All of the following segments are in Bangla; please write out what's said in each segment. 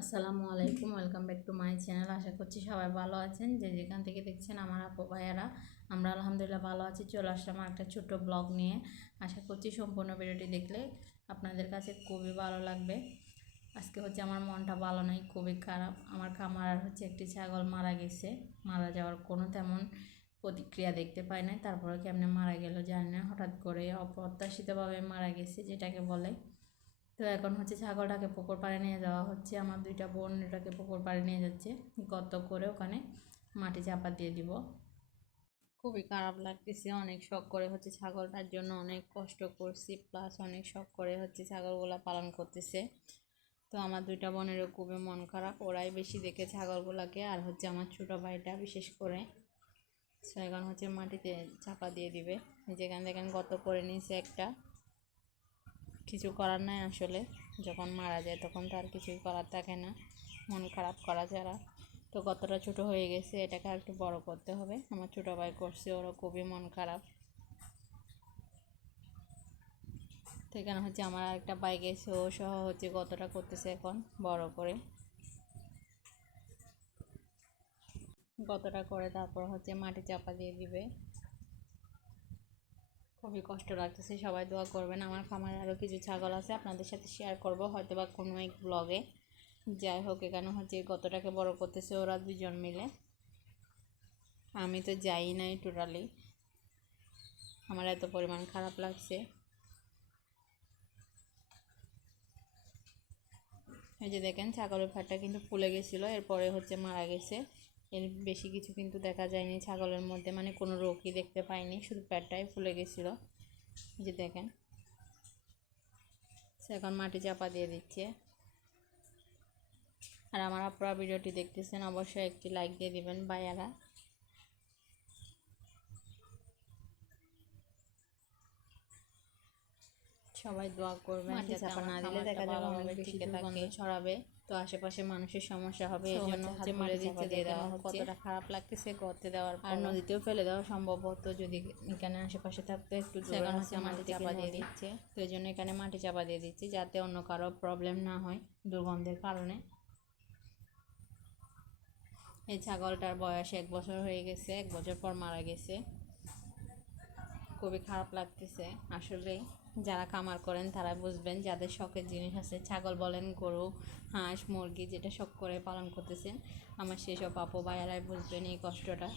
আসসালামু আলাইকুম, welcome back to my channel. আশা করছি সবাই ভালো আছেন। যে যেখান থেকে দেখছেন আমার আপু ভাইয়ারা, আমরা আলহামদুলিল্লাহ ভালো আছি। চলে আসলাম একটা ছোট্ট ব্লগ নিয়ে। আশা করছি সম্পূর্ণ ভিডিওটি দেখলে আপনাদের কাছে খুবই ভালো লাগবে। আজকে আমার মনটা ভালো নয়, খুবই খারাপ। আমার খামার একটি ছাগল মারা গেছে। মারা যাওয়ার কোনো তেমন প্রতিক্রিয়া দেখতে পাই নাই, তারপরে কেমনে মারা গেল জানি না। হঠাৎ করে অপ্রত্যাশিতভাবে মারা গেছে যেটাকে বলে। তো এখন ছাগলটাকে পুকুর পাড়ে নিয়ে যাওয়া হচ্ছে। আমার দুইটা বোন এটাকে পুকুর পাড়ে নিয়ে যাচ্ছে, গর্ত করে ওখানে মাটি চাপা দিয়ে দিব। খুবই খারাপ লাগতেছে। অনেক শখ করে ছাগলটার জন্য অনেক কষ্ট করছি, প্লাস অনেক শখ করে ছাগলগুলা পালন করতেছে। তো আমার দুইটা বোনেরও খুবই মন খারাপ, ওরাই বেশি দেখে ছাগলগুলাকে। আর আমার ছোট ভাইটা বিশেষ করে। এখন মাটিতে চাপা দিয়ে দিবে। যেখানে দেখেন গর্ত করে নিয়েছে একটা। কিছু করার নাই আসলে, যখন মারা যায় তখন তো আর কিছুই করার থাকে না, মন খারাপ করা ছাড়া। তো কতটা ছোট হয়ে গেছে, এটাকে আর একটু বড় করতে হবে। আমার ছোট ভাই করছে, ওরা খুবই মন খারাপ। তো এখানে আমার আরেকটা ভাই গেছে, ও সহ কতটা করতেছে এখন বড় করে। কতটা করে তারপর মাটি চাপা দিয়ে দিবে। খুবই কষ্ট লাগতেছে, সবাই দোয়া করবেন। আমার খামারে আরও কিছু ছাগল আছে, আপনাদের সাথে শেয়ার করব হয়তো বা কোনো এক ব্লগে। যাই হোক, এখানে কতটাকে বড় করতেছে ওরা দুজন মিলে। আমি তো যাই নাই টোটালি, আমার এত পরিমাণ খারাপ লাগছে। এই যে দেখেন ছাগলের ফাটটা কিন্তু ফুলে গেছিলো, এরপরে মারা গেছে। এর বেশি কিছু কিন্তু দেখা যায়নি ছাগলের মধ্যে, মানে কোনো রোগই দেখতে পাইনি, শুধু পেটটাই ফুলে গেছিলো। এই যে দেখেন, এখন মাটি চাপা দিয়ে দিচ্ছে। আর আমার আপনারা ভিডিওটি দেখতেছেন, অবশ্যই একটি লাইক দিয়ে দিবেন ভাইয়ারা। সবাই দোয়া করবেন, মাটি চাপা না দিলে দেখা যাবে অনেক বেশি দুর্গন্ধ ছড়াবে, তো আশেপাশে মানুষের সমস্যা হবে। এই জন্য মাটি চাপা দিয়ে দেওয়া হচ্ছে। কতটা খারাপ লাগতেছে গর্তে দেওয়ার পর। আর নদীতেও ফেলে দেওয়া সম্ভব হতো যদি এখানে আশেপাশে থাকতো একটু দূরে। এখন মাটি চাপা দিয়ে দিচ্ছে, তো এই জন্য এখানে মাটি চাপা দিয়ে দিচ্ছি যাতে অন্য কারো প্রবলেম না হয় দুর্গন্ধের কারণে। এই ছাগলটার বয়স 1 বছর হয়ে গেছে, 1 বছর পর মারা গেছে। খুবই খারাপ লাগতেছে আসলে। যারা খামার করেন তারা বুঝবেন, যাদের শখের জিনিস আছে, ছাগল বলেন, গরু, হাঁস, মুরগি, যেটা শখ করে পালন করতেছেন, আমার সেসব আপু ভাইয়ারাই বুঝবেন এই কষ্টটা।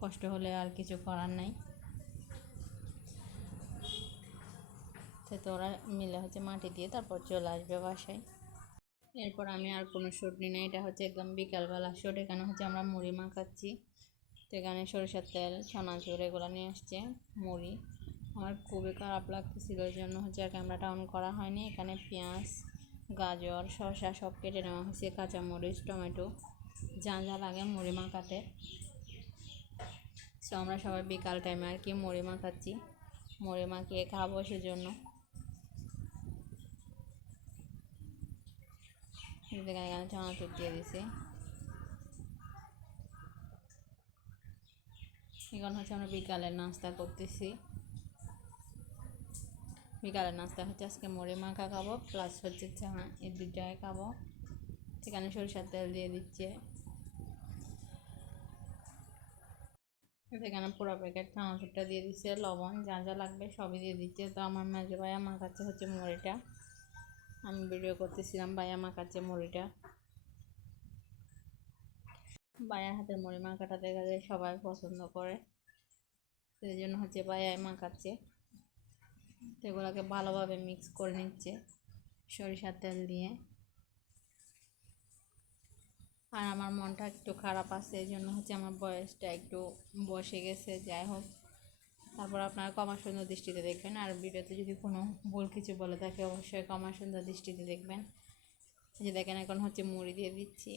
কষ্ট হলে আর কিছু করার নাই। তো ওরা মিলে মাটি দিয়ে তারপর চলে আসবে বাসায়। এরপর আমি আর কোনো শ্যুট নিই না, এটা একদম বিকালবেলা শ্যুট। এখানে আমরা মুড়ি মাখাচ্ছি। তো এখানে সরিষার তেল, চানাচুর এগুলো নিয়ে আসছে, মুড়ি। আমার খুবই খারাপ লাগতেছিল, ওই জন্য আর ক্যামেরাটা অন করা হয়নি। এখানে পেঁয়াজ, গাজর, শসা সব কেটে নেওয়া হয়েছে, কাঁচামরিচ, টমেটো, যা যা লাগে মুড়ি মাখাতে। সো আমরা সবাই বিকাল টাইমে আর কি মুড়ি মাখাচ্ছি, মুড়ি মাখিয়ে খাবো সেজন্য। এখানে চানাচুর দিয়ে দিছি। এখন আমরা বিকালের নাস্তা করতেছি। বিকালের নাস্তা আজকে মুড়ি মাখা খাবো, প্লাস চা, এই দুইটাই খাবো। এখানে সরিষার তেল দিয়ে দিচ্ছে। এখানে পুরো প্যাকেট চানাচুরটা দিয়ে দিচ্ছে, লবণ যা যা লাগবে সবই দিয়ে দিচ্ছে। তো আমার মেজো ভাইয়া মাখাচ্ছে মুড়িটা, আমি ভিডিও করতেছিলাম। ভাইয়া মাখাচ্ছে মুড়িটা। ভাইয়ার হাতের মুড়ি মাখাটা দেখা যায় সবাই পছন্দ করে, সেই জন্য ভাইয়াই মাখাচ্ছে। তো এগুলোকে ভালোভাবে মিক্স করে নিচ্ছে সরিষার তেল দিয়ে। আর আমার মনটা একটু খারাপ আছে, এই জন্য আমার বয়সটা একটু বসে গেছে। যাই হোক, তারপর আপনারা ক্ষমা সুন্দর দৃষ্টিতে দেখবেন। আর ভিডিওতে যদি কোনো ভুল কিছু বলে থাকে অবশ্যই ক্ষমা সুন্দর দৃষ্টিতে দেখবেন। এই যে দেখেন, এখন মুড়ি দিয়ে দিচ্ছি।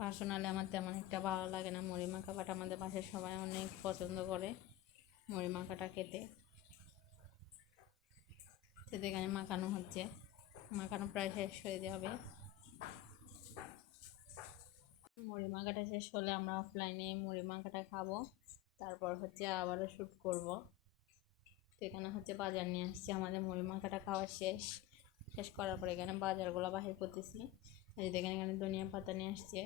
পার্সোনালি আমার তেমন একটা ভালো লাগে না মুড়ি মাখা, বাট আমাদের বাসায় সবাই অনেক পছন্দ করে মুড়ি মাখাটা খেতে। সেটা এখানে মাখানো হচ্ছে, মাখানো প্রায় শেষ হয়ে যাবে। মুড়ি মাখাটা শেষ হলে আমরা অফলাইনে মুড়ি মাখাটা খাবো। তারপর হচ্ছে আবারও শ্যুট করব। তো এখানে হচ্ছে বাজার নিয়ে আসছি, আমাদের মুড়ি মাখাটা খাওয়া শেষ করার পরে এখানে বাজারগুলো বাহির করতেছি। এই দেখেন এখানে ধনিয়া পাতা নিয়ে আসছে,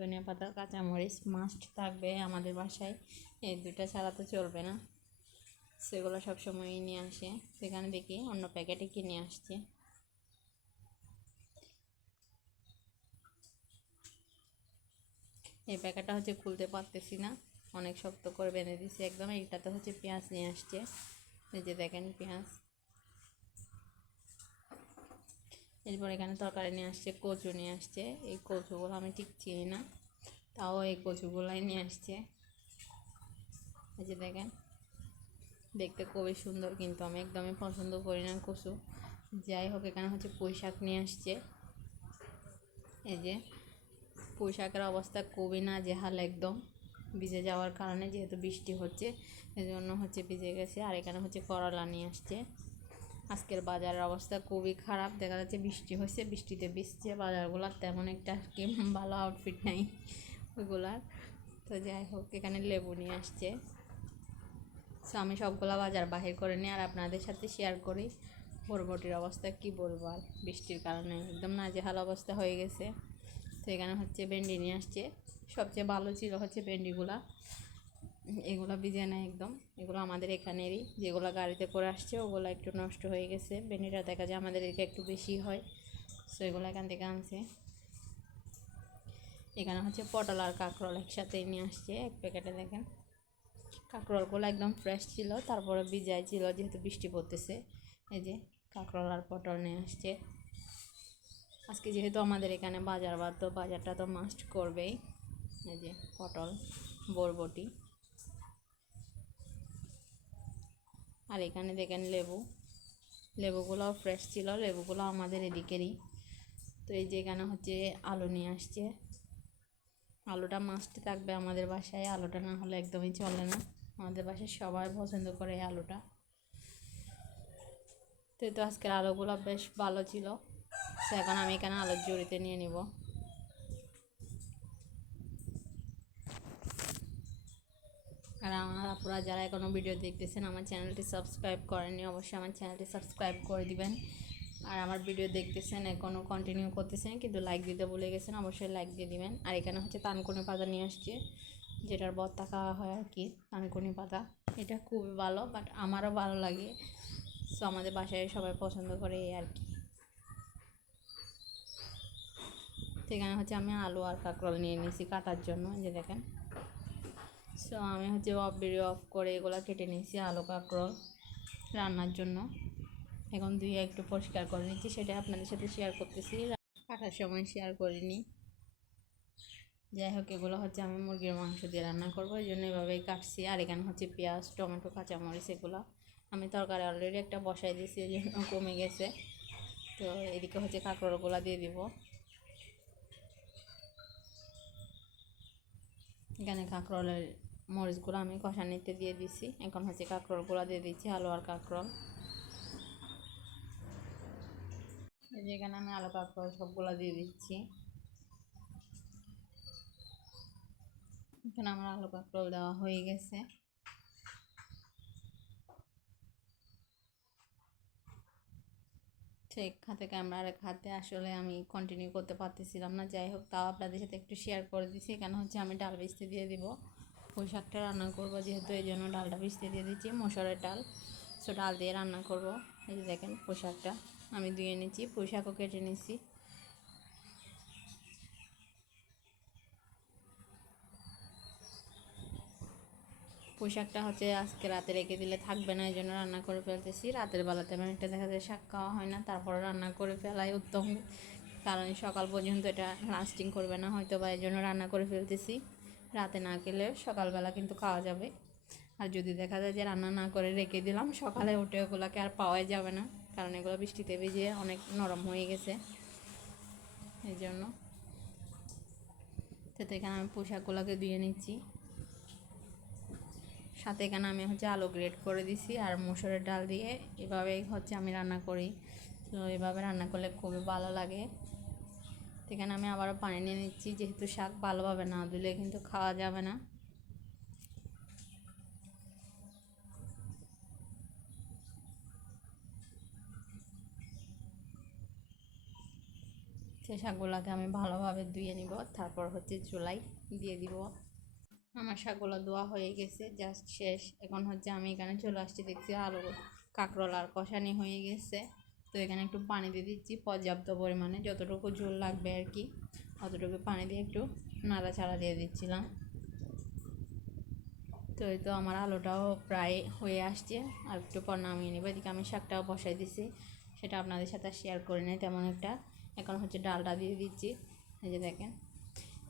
ধনিয়া পাতা কাঁচামরিচ মাস্ট থাকবে আমাদের বাসায়, এই দুটা ছাড়া তো চলবে না, সেগুলো সবসময়ই নিয়ে আসে। সেখানে দেখি অন্য প্যাকেটে কিনে আসছে। এই প্যাকেটটা হচ্ছে খুলতে পারতেছি না, অনেক শক্ত করে বেঁধে দিছি একদম। এইটাতে হচ্ছে পেঁয়াজ নিয়ে আসছে, এই যে দেখেন পেঁয়াজ। এরপর এখানে তরকারি নিয়ে আসছে, কচু নিয়ে আসছে। এই কচুগুলো আমি ঠিক চিনি না, তাও এই কচুগুলাই নিয়ে আসছে। এই যে দেখেন, দেখতে খুবই সুন্দর, কিন্তু আমি একদমই পছন্দ করি না কচু। যাই হোক, এখানে হচ্ছে পুঁই শাক নিয়ে আসছে। এই যে পুঁই শাকের অবস্থা খুবই নাজেহাল, একদম ভিজে যাওয়ার কারণে, যেহেতু বৃষ্টি হচ্ছে এই জন্য হচ্ছে ভিজে গেছে। আর এখানে হচ্ছে করলা নিয়ে আসছে। আজকের বাজারের অবস্থা খুবই খারাপ, দেখা যাচ্ছে বৃষ্টি হয়েছে, বৃষ্টিতে ভিজছে বাজারগুলোর তেমন একটা কি ভালো আউটফিট নাই ওইগুলার। তো যাই হোক, এখানে লেবু নিয়ে আসছে। সো আমি সবগুলা বাজার বাহির করে নিই আর আপনাদের সাথে শেয়ার করি। বরবটির অবস্থা কি বলবো, আর বৃষ্টির কারণে একদম নাজেহাল অবস্থা হয়ে গেছে। তো এখানে হচ্ছে ভেন্ডি নিয়ে আসছে, সবচেয়ে ভালো ছিল হচ্ছে ভেন্ডিগুলা, এগুলো ভিজে নেয় একদম। এগুলো আমাদের এখানেরই, যেগুলো গাড়িতে করে আসছে ওগুলো একটু নষ্ট হয়ে গেছে। ভেন্ডিটা দেখা যায় আমাদের এদিকে একটু বেশি হয়, সো এগুলো এখান থেকে আনছে। এখানে হচ্ছে পটল আর কাঁকরোল একসাথে নিয়ে আসছে এক প্যাকেটে। দেখেন কাঁকরোলগুলো একদম ফ্রেশ ছিল, তারপরে ভিজাই ছিল যেহেতু বৃষ্টি পড়তেছে। এই যে কাঁকরোল আর পটল নিয়ে আসছে। আজকে যেহেতু আমাদের এখানে বাজার, তো বাজারটা তো মাস্ট করবেই। এই যে পটল, বরবটি, আর এখানে দেখেন লেবু, লেবুগুলোও ফ্রেশ ছিল, লেবুগুলো আমাদের এদিকেরই। তো এই যে এখানে হচ্ছে আলু নিয়ে আসছে, আলুটা মাস্ট থাকবে আমাদের বাসায়, আলুটা না হলে একদমই চলে না। আমাদের বাসায় সবাই পছন্দ করে এই আলুটা। তো আজকের আলুগুলো বেশ ভালো ছিল। তো এখন আমি এখানে আলুর জড়িতে নিয়ে নিব। আর আমার আপুরা যারা এখনও ভিডিও দেখতেছেন, আমার চ্যানেলটি সাবস্ক্রাইব করেননি, অবশ্যই আমার চ্যানেলটি সাবস্ক্রাইব করে দিবেন। আর আমার ভিডিও দেখতেছেন, এখনও কন্টিনিউ করতেছেন কিন্তু লাইক দিতে ভুলে গেছেন, অবশ্যই লাইক দিয়ে দিবেন। আর এখানে হচ্ছে তানকুনি পাতা নিয়ে আসছে, যেটার ভর্তা খাওয়া হয় আর কি, তানকুনি পাতা। এটা খুবই ভালো, বাট আমারও ভালো লাগে, সো আমাদের বাসায় সবাই পছন্দ করে এই আর কি। সেখানে হচ্ছে আমি আলু আর কাঁকরোল নিয়ে নিয়েছি কাটার জন্য, যে দেখেন। সো আমি হচ্ছে ভিডিও অফ করে এগুলো কেটে নিয়েছি আলু কাঁকরোল রান্নার জন্য। এখন ধুয়ে একটু পরিষ্কার করে নিচ্ছি, সেটা আপনাদের সাথে শেয়ার করতেছি, কাটার সময় শেয়ার করিনি। যাই হোক, এগুলো হচ্ছে আমি মুরগির মাংস দিয়ে রান্না করবো, এই জন্য এভাবেই কাটছি। আর এখানে হচ্ছে পেঁয়াজ, টমেটো, কাঁচামরিচ, এগুলো আমি তরকারি অলরেডি একটা বসাই দিয়েছি, এই জন্য কমে গেছে। তো এদিকে হচ্ছে কাঁকরোলগুলো দিয়ে দিব। এখানে কাঁকরোলের মরিচগুলো আমি কষানিতে দিয়ে দিছি, এখন হচ্ছে কাঁকরোলগুলো দিয়ে দিচ্ছি, আলু আর কাঁকরোল। যেখানে আমি আলু কাঁকরোল সবগুলো দিয়ে দিচ্ছি। এখানে আমার আলু কাঁকরোল দেওয়া হয়ে গেছে। এক হাতে ক্যামেরা, আর এক হাতে আসলে আমি কন্টিনিউ করতে পারতেছিলাম না। যাই হোক, তাও আপনাদের সাথে একটু শেয়ার করে দিচ্ছি। এখানে হচ্ছে আমি ডাল ভিজতে দিয়ে দিব, পুঁই শাকটা রান্না করবো যেহেতু, এই জন্য ডালটা ভিজতে দিয়ে দিচ্ছি, মসুরের ডাল। সো ডাল দিয়ে রান্না করব। এই যে দেখেন পুঁই শাকটা আমি ধুয়ে নিচ্ছি, পুঁই শাকও কেটে নিচ্ছি। পুঁই শাকটা হচ্ছে আজকে রাতে রেখে দিলে থাকবে না, এই জন্য রান্না করে ফেলতেছি। রাতের বেলাতে আমার একটা দেখা যায় শাক খাওয়া হয় না, তারপরে রান্না করে ফেলাই উত্তম, কারণ সকাল পর্যন্ত এটা লাস্টিং করবে না হয়তো, বা এই জন্য রান্না করে ফেলতেছি। রাতে না খেলে সকালবেলা কিন্তু খাওয়া যাবে। আর যদি দেখা যায় যে রান্না না করে রেখে দিলাম, সকালে উঠে ওগুলোকে আর পাওয়াই যাবে না, কারণ এগুলো বৃষ্টিতে ভিজে অনেক নরম হয়ে গেছে, এই জন্য। তো এখানে আমি পুঁই শাকগুলোকে ধুয়ে নিচ্ছি, সাথে এখানে আমি হচ্ছে আলু গ্রেট করে দিছি আর মসুরের ডাল দিয়ে এভাবেই হচ্ছে আমি রান্না করি। তো এভাবে রান্না করলে খুবই ভালো লাগে। এখানে আমি আবারও পানি নিয়ে নিচ্ছি, যেহেতু শাক ভালোভাবে না ধুলে কিন্তু খাওয়া যাবে না। সেই শাকগুলোকে আমি ভালোভাবে ধুয়ে নিব, তারপর হচ্ছে চুলায় দিয়ে দিব। আমার শাকগুলো ধোয়া হয়ে গেছে, জাস্ট শেষ। এখন হচ্ছে আমি এখানে চলে আসছি, দেখছি আলু কাঁকরোল আর কষানি হয়ে গেছে। তো এখানে একটু পানি দিয়ে দিচ্ছি পর্যাপ্ত পরিমাণে, যতটুকু ঝোল লাগবে আর কি অতটুকু পানি দিয়ে একটু নাড়াচাড়া দিয়ে দিচ্ছিলাম। তো এই তো আমার আলুটাও প্রায় হয়ে আসছে, আর একটু পর নামিয়ে নেবো। এদিকে আমি শাকটাও বসাই দিছি, সেটা আপনাদের সাথে শেয়ার করে নেই তেমন একটা। এখন হচ্ছে ডালটা দিয়ে দিচ্ছি, এই যে দেখেন।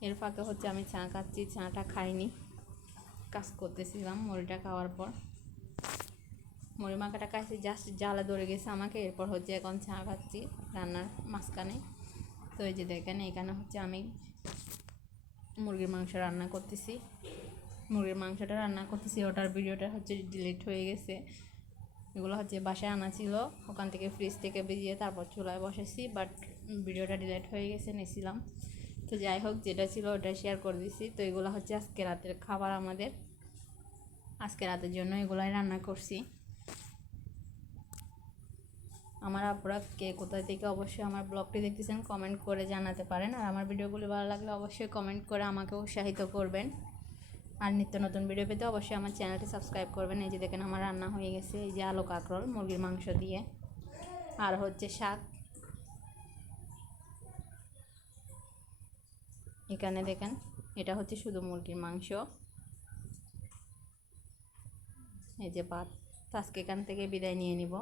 এর ফাঁকে হচ্ছে আমি চা খাচ্ছি, চাটা খাইনি, কাজ করতেছিলাম মুড়িটা খাওয়ার পর। মুড়ি মাখাটা খাইছি, জাস্ট জ্বালা ধরে গেছে আমাকে। এরপর হচ্ছে এখন চা খাচ্ছি রান্নার মাঝখানে। তো এই যে দেখেন, এখানে হচ্ছে আমি মুরগির মাংস রান্না করতেছি। মুরগির মাংসটা রান্না করতেছি, ওটার ভিডিওটা হচ্ছে ডিলিট হয়ে গেছে। এগুলো হচ্ছে বাসায় আনা ছিল, ওখান থেকে ফ্রিজ থেকে ভিজিয়ে তারপর চুলায় বসেছি, বাট ভিডিওটা ডিলিট হয়ে গেছে, নিয়েছিলাম। তো যাই হোক, যেটা ছিল ওটা শেয়ার করে দিছি। তো এগুলো হচ্ছে আজকে রাতের খাবার আমাদের, আজকে রাতের জন্য এগুলাই রান্না করছি। আমার আপুরা কে কোথায় থেকে অবশ্যই আমার ব্লগটি দেখতেছেন কমেন্ট করে জানাতে পারেন। আর আমার ভিডিওগুলি ভালো লাগলে অবশ্যই কমেন্ট করে আমাকে উৎসাহিত করবেন। আর নিত্য নতুন ভিডিও পেতে অবশ্যই আমার চ্যানেলটি সাবস্ক্রাইব করবেন। এই যে দেখেন আমার রান্না হয়ে গেছে, এই যে আলু কাঁকরোল মুরগির মাংস দিয়ে, আর হচ্ছে শাক। এখানে দেখেন, এটা হচ্ছে শুধু মুরগির মাংস, এই যে ভাত। তো আজকে এখান থেকে বিদায় নিয়ে নিব।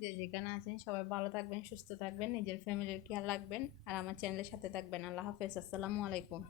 যে যেখানে আছেন সবাই ভালো থাকবেন, সুস্থ থাকবেন, নিজের ফ্যামিলির খেয়াল রাখবেন, আর আমার চ্যানেলের সাথে থাকবেন। আল্লাহ হাফেজ, আসসালামু আলাইকুম।